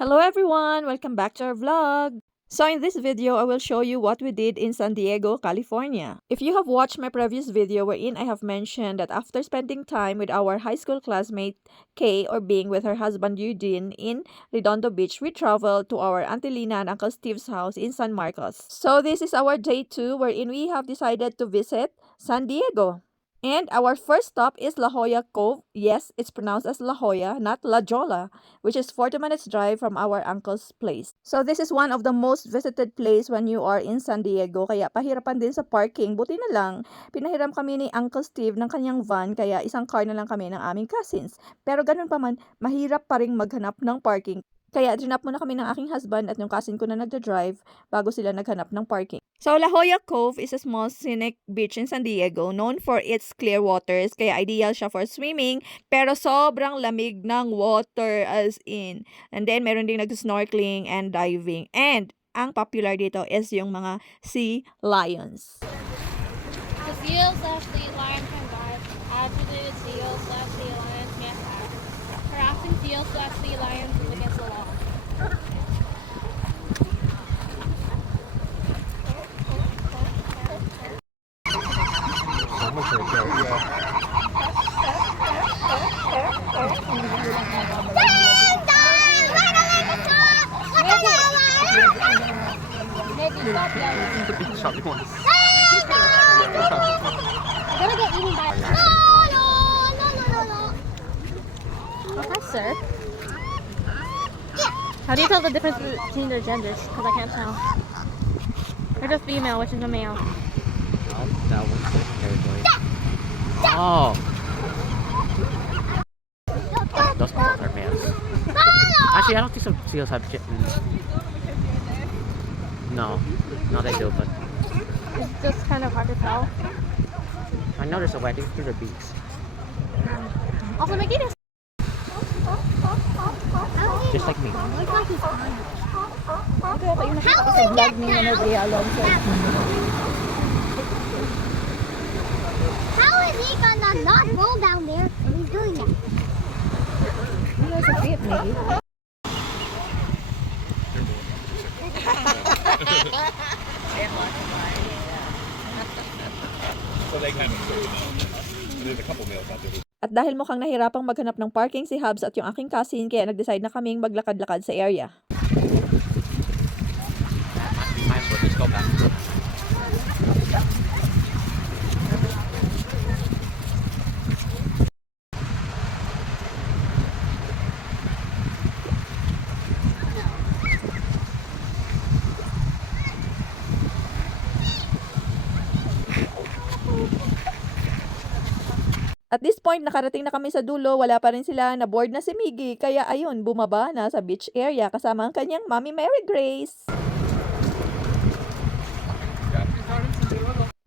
Hello everyone! Welcome back to our vlog! So in this video, I will show you what we did in San Diego, California. If you have watched my previous video wherein I have mentioned that after spending time with our high school classmate Kay or being with her husband Eugene in Redondo Beach, we traveled to our Auntie Lina and Uncle Steve's house in San Marcos. So this is our day 2 wherein we have decided to visit San Diego. And our first stop is La Jolla Cove. Yes, it's pronounced as La Jolla, not La Jolla, which is 40 minutes drive from our uncle's place. So this is one of the most visited place when you are in San Diego. Kaya pahirapan din sa parking. Buti na lang, pinahiram kami ni Uncle Steve ng kanyang van. Kaya isang car na lang kami ng aming cousins. Pero ganun pa man, mahirap pa rin maghanap ng parking. Kaya drinap muna kami ng aking husband at yung cousin ko na nagda-drive bago sila naghanap ng parking. So, La Jolla Cove is a small scenic beach in San Diego known for its clear waters. Kaya ideal siya for swimming. Pero sobrang lamig ng water as in. And then, meron din nag-snorkeling and diving. And, ang popular dito is yung mga sea lions. The seals slash sea lion can dive. Agitated seals slash sea lions can't dive. Harassing seals slash sea lions is against the law. Stop yelling. I'm gonna get eaten by Hi, sir. How do you tell the difference between their genders? Because I can't tell. They're just female, which is a male. That one's the territory. Oh! Those males are males. Actually, I don't think some seals have kittens. No, they do, but It's just kind of hard to tell. I know there's a way. I think through their beaks. Also, Mickey does. Just like me. How is he gonna not roll down there if he's doing that? So they kind of there's a couple meals out there. At dahil mukhang nahirapang maghanap ng parking si Hubs at yung aking cousin, kaya nag-decide na kaming maglakad-lakad sa area. Might as well just go back. At this point, nakarating na kami sa dulo, wala pa rin sila, na-board na si Miggy, kaya ayun, bumaba na sa beach area kasama ang kanyang Mommy Mary Grace.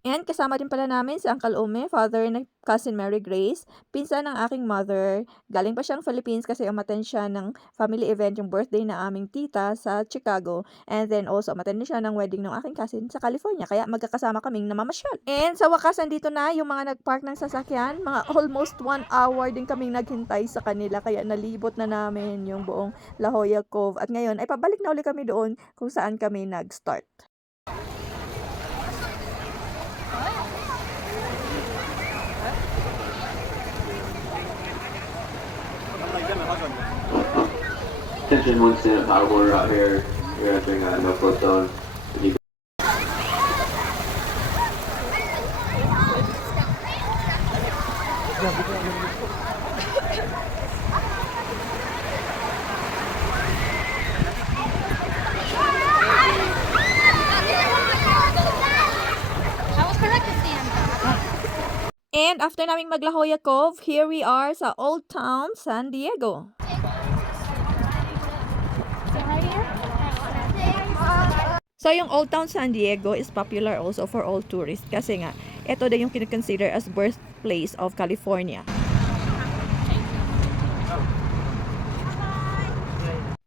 And kasama din pala namin si Uncle Ume, father ng cousin Mary Grace, pinsan ng aking mother. Galing pa siyang Philippines kasi umattend siya ng family event, yung birthday na aming tita sa Chicago. And then also umattend siya ng wedding ng aking cousin sa California. Kaya magkakasama kaming namamasyal. And sa wakas, nandito na yung mga nagpark ng sasakyan. Mga almost 1 hour din kaming naghintay sa kanila. Kaya nalibot na namin yung buong La Jolla Cove. At ngayon ay pabalik na ulit kami doon kung saan kami nag-start. Attention, one stand power border out here. You're entering a no float zone. If you I was correct to stand. And after naming mag La Jolla Cove, here we are sa Old Town San Diego. So, yung Old Town San Diego is popular also for all tourists kasi nga, ito din yung kinoconsider as birthplace of California.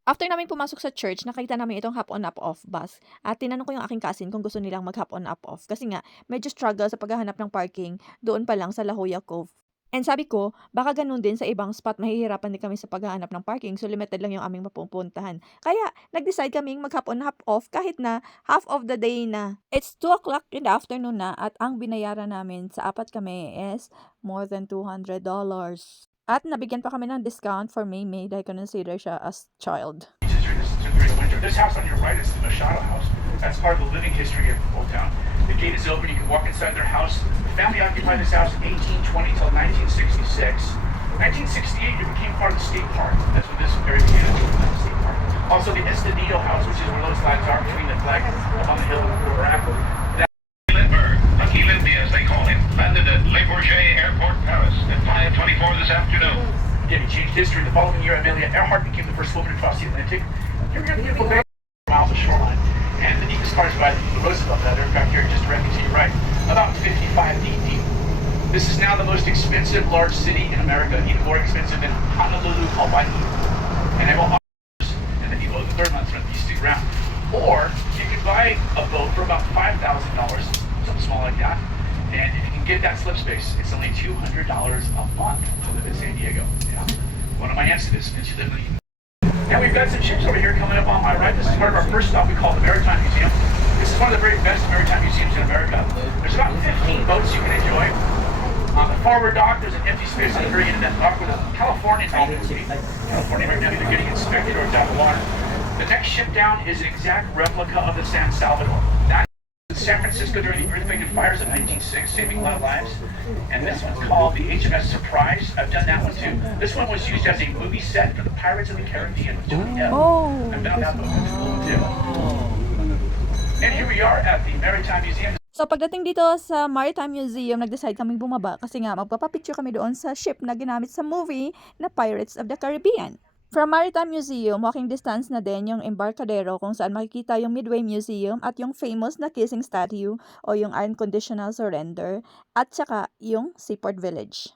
After namin pumasok sa church, nakita namin itong hop-on, hop-off bus. At tinanong ko yung aking cousin kung gusto nilang mag-hop-on, hop-off. Kasi nga, medyo struggle sa paghahanap ng parking doon pa lang sa La Jolla Cove. And sabi ko, baka ganun din sa ibang spot, mahihirapan din kami sa paghahanap ng parking, so limited lang yung aming mapupuntahan. Kaya, nag-decide kaming mag-hop on hop off kahit na half of the day na. It's 2 o'clock in the afternoon na at ang binayaran namin sa apat kami is more than $200. At nabigyan pa kami ng discount for May dahil consider siya as child. This house on your right is the Machado house. That's part of the living history of Old Town. The gate is open. You can walk inside their house. The family occupied this house in 1820 till 1966. 1968, it became part of the state park. That's when this area became the state park. Also, the Estudillo house, which is where those flags are between the flag up on the hill where we're at. Lindbergh, Lucky Lindy as they call him, landed at Le Bourget Airport, Paris at 5:24 this afternoon. Yeah, he changed history. The following year, Amelia Earhart became the first woman to cross the Atlantic. You're going to beautiful bay miles of shoreline. And the deepest part is by the Roosevelt Feather, back here just directly to your right, about 55 feet deep. This is now the most expensive large city in America, even more expensive than Honolulu, Hawaii. And they will and then you owe the third month's rent if you stick around. Or you can buy a boat for about $5,000, something small like that. And if you can get that slip space, it's only $200 a month to live in San Diego. Yeah. One of my aunts did this, and she lived in the and we've got some ships over here coming up on my right. This is part of our first stop we call the Maritime Museum. This is one of the very best maritime museums in America. There's about 15 boats you can enjoy. On the forward dock, there's an empty space on the very end of that dock with a Californian agency. California right now either getting inspected or it's out of the water. The next ship down is an exact replica of the San Salvador. That is San Francisco during the earthquake and fires of 1906, saving a lot of lives. And this one's called the HMS Surprise. I've done that one too. This one was used as a movie set for the Pirates of the Caribbean with Johnny Depp. I've been on that boat. It's cool too. And here we are at the Maritime Museum. So pagdating dito sa Maritime Museum, nag-decide kaming bumaba kasi nga magpapapicture kami doon sa ship na ginamit sa movie na Pirates of the Caribbean. From Maritime Museum, walking distance na din yung Embarcadero kung saan makikita yung Midway Museum at yung famous na kissing statue o yung unconditional surrender at saka yung Seaport Village.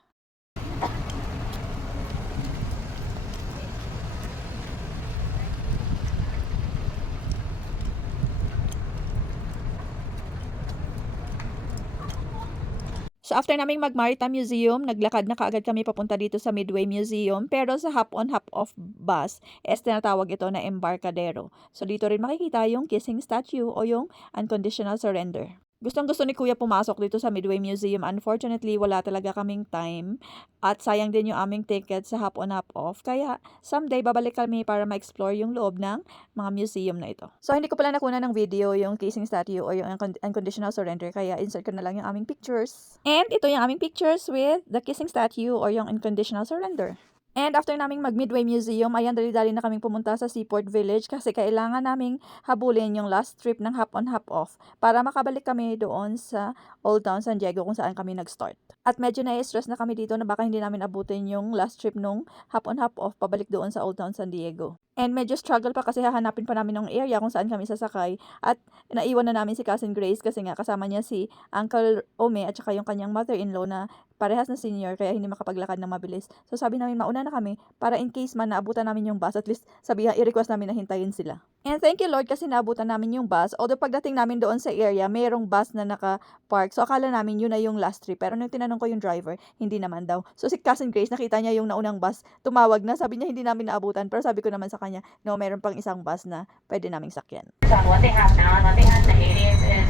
So after naming mag-Maritime Museum, naglakad na kaagad kami papunta dito sa Midway Museum, pero sa hop-on hop-off bus, tinatawag ito na Embarcadero. So dito rin makikita yung kissing statue o yung unconditional surrender. Gustong-gusto ni Kuya pumasok dito sa Midway Museum. Unfortunately, wala talaga kaming time at sayang din yung aming ticket sa hop-on hop-off. Kaya someday babalik kami para ma-explore yung loob ng mga museum na ito. So hindi ko pala nakuna ng video yung kissing statue o yung unconditional surrender, kaya insert ko na lang yung aming pictures. And ito yung aming pictures with the kissing statue or yung unconditional surrender. And after naming mag-Midway Museum, ayan, dali-dali na kaming pumunta sa Seaport Village kasi kailangan naming habulin yung last trip ng hop-on hop-off para makabalik kami doon sa Old Town San Diego kung saan kami nag-start. At medyo na-stress na kami dito na baka hindi namin abutin yung last trip nung hop-on hop-off pabalik doon sa Old Town San Diego. And medyo struggle pa kasi hahanapin pa namin ng area kung saan kami sasakay. At naiwan na namin si Cousin Grace kasi nga kasama niya si Uncle Ome at saka yung kanyang mother-in-law na parehas na senior kaya hindi makapaglakad ng mabilis. So sabi namin mauna na kami para in case man naabutan namin yung bus, at least i-request namin na hintayin sila. And thank you Lord kasi naabutan namin yung bus. Although pagdating namin doon sa area, mayroong bus na naka-park. So akala namin yun na yung last trip. Pero nung tinanong ko yung driver, hindi naman daw. So si Cousin Grace, nakita niya yung naunang bus, tumawag na. Sabi niya hindi namin naabutan. Pero sabi ko naman sa kanya, no, mayroon pang isang bus na pwede naming sakyan. So what they have now and what they had in the 80s is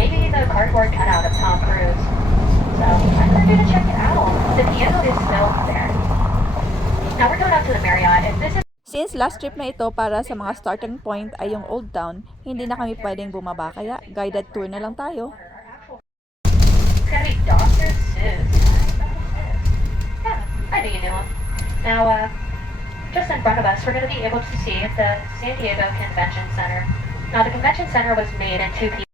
maybe the cardboard cutout of Tom Cruise. So I encourage you to check it out. The piano is still there. Now we're going up to the Marriott. If this is Since last trip na ito para sa mga starting point ay yung Old Town, hindi na kami pwedeng bumaba kaya guided tour na lang tayo. It's gonna be Dr. Seuss. Yeah, I knew you knew him. Now, just in front of us, we're gonna be able to see the San Diego Convention Center. Now, the Convention Center was made in two pieces.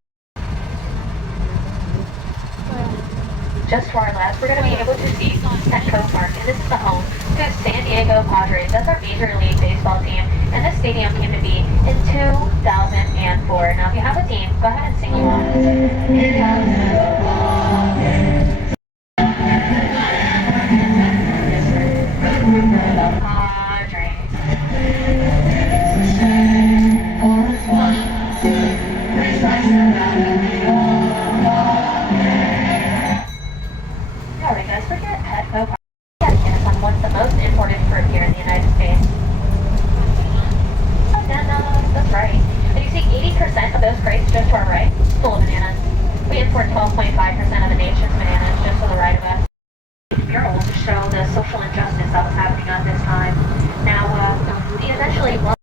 Just to our left, we're going to be able to see Petco Park, and this is the home to San Diego Padres. That's our Major League Baseball team, and this stadium came to be in 2004. Now, if you have a team, go ahead and sing you one. Just to our right, full of bananas. We import 12.5% of the nation's bananas just to the right of us. Mural to show the social injustice that was happening at this time. Now, we eventually won.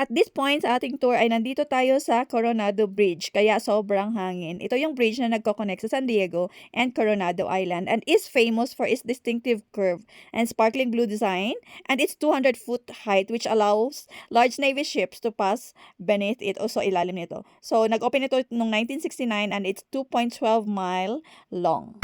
At this point sa ating tour ay nandito tayo sa Coronado Bridge, kaya sobrang hangin. Ito yung bridge na nagko-connect sa San Diego and Coronado Island and is famous for its distinctive curve and sparkling blue design and its 200-foot height which allows large Navy ships to pass beneath it o so ilalim nito. So nag-open ito noong 1969 and it's 2.12 mile long.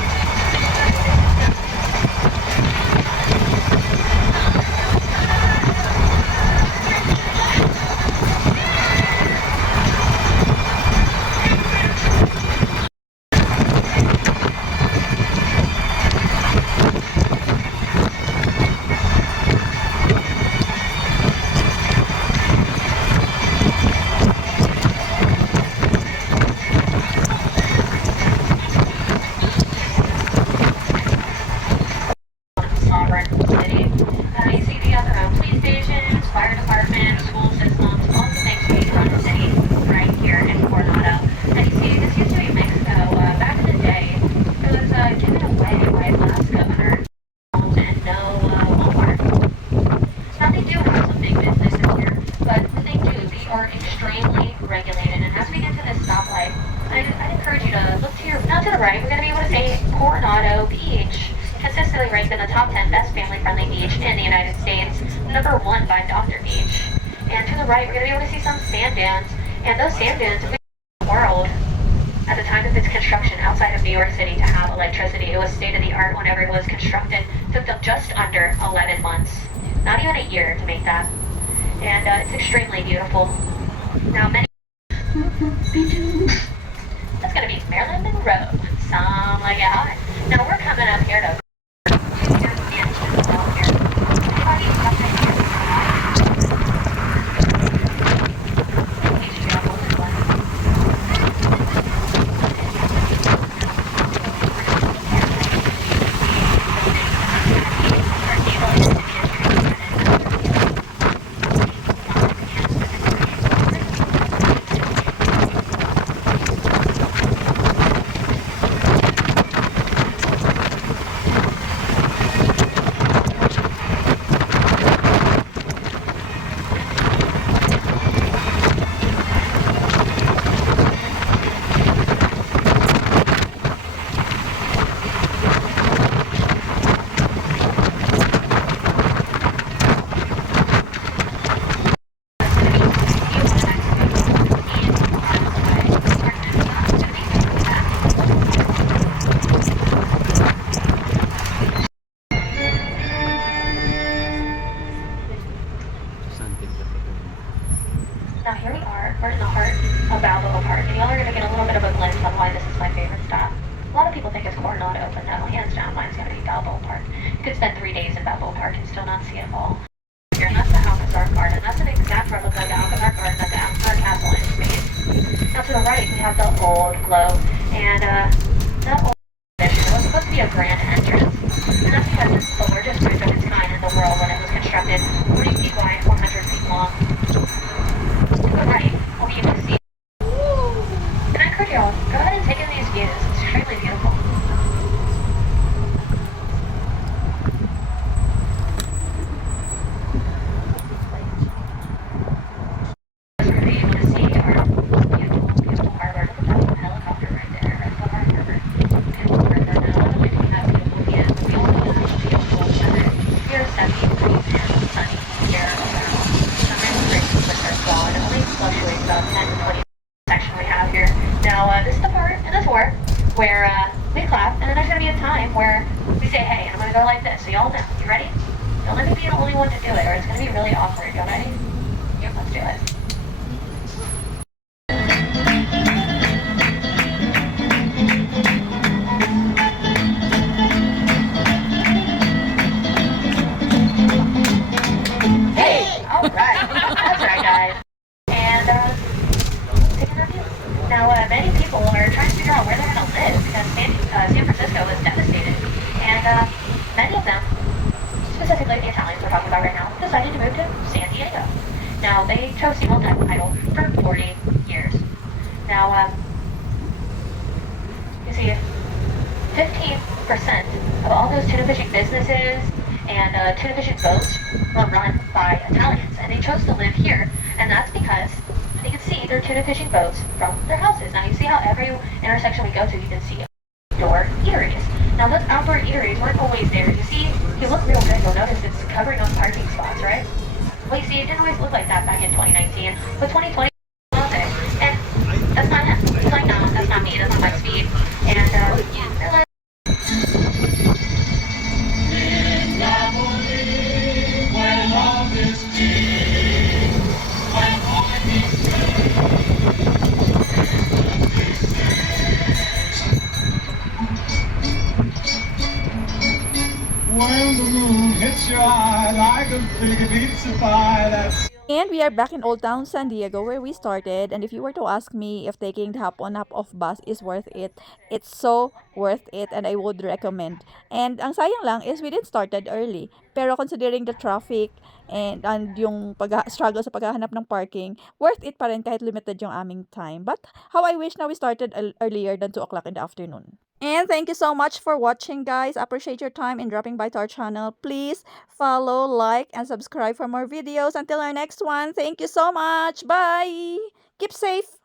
Right, we're going to be able to say Coronado Beach, consistently ranked in the top 10 best family-friendly beach in the United States, number 1 by Dr. Beach. And to the right, we're going to be able to see some sand dunes, and those sand dunes, we the world at the time of its construction outside of New York City to have electricity. It was state-of-the-art whenever it was constructed. It took them just under 11 months, not even a year to make that. And it's extremely beautiful. Now, many that's going to be Marilyn Monroe. Some like it hot. Now we're coming up here to Now here we are, we're in the heart of Balboa Park, and y'all are going to get a little bit of a glimpse on why this is my favorite stop. A lot of people think it's Coronado, but no, hands down, mine's going to be Balboa Park. You could spend 3 days in Balboa Park and still not see it all. Here, and that's the Alcazar Garden. That's an exact replica of the Alcazar Garden at the Alcazar Castle in Spain. Now to the right, we have the old globe, and the old mission was supposed to be a grand entrance. And that's because this is the largest bridge of its kind in the world when it was constructed, 40 feet wide, 400 feet long. Right, we'll be able to see. And I encourage y'all, go ahead and take in these views. It's extremely beautiful. We're going to be able to see our beautiful, beautiful harbor. Look at that helicopter right there, right above our harbor. Beautiful river. Now, not only do we have beautiful views, but we also have beautiful weather. Here are 70 degrees and sunny air around. Sometimes breaks with our squall, and it only fluctuates about 10 to 20 section we have here. Now, this is the part in the tour where we clap, and then there's going to be a time where we say, hey, and I'm going to go like this, so y'all know. You ready? Don't let me be in a little only one to do it, or it's going to be really awkward. You ready? Yep, let's do it. Hey! Alright, that's right, guys. And, take a review. Now, many people are trying to figure out where they're going to live because San Francisco is devastated. And, many of them, specifically the Italians we're talking about right now, decided to move to San Diego. Now, they chose single title for 40 years. Now, you see, 15% of all those tuna fishing businesses and tuna fishing boats were run by Italians, and they chose to live here, and that's because they can see their tuna fishing boats from their houses. Now, you see how every intersection we go to, you can see outdoor eateries. Now, those outdoor eateries weren't always there. You see, if you look real good, you'll notice it's covering up parking spots, right? Well, you see, it didn't always look like that back in 2019, but 2020 was there. And that's not him. He's like, no, that's not me. That's not my speed. And, realize when the moon hits your eye like a big pizza pie, that's And we are back in Old Town San Diego where we started. And if you were to ask me if taking the hop on hop off bus is worth it, it's so worth it and I would recommend. And ang sayang lang is we didn't started early. Pero considering the traffic and yung struggle sa paghahanap ng parking, worth it pa rin kahit limited yung aming time. But how I wish na we started earlier than 2 o'clock in the afternoon. And thank you so much for watching, guys. Appreciate your time in dropping by to our channel. Please follow, like, and subscribe for more videos. Until our next one, thank you so much. Bye. Keep safe.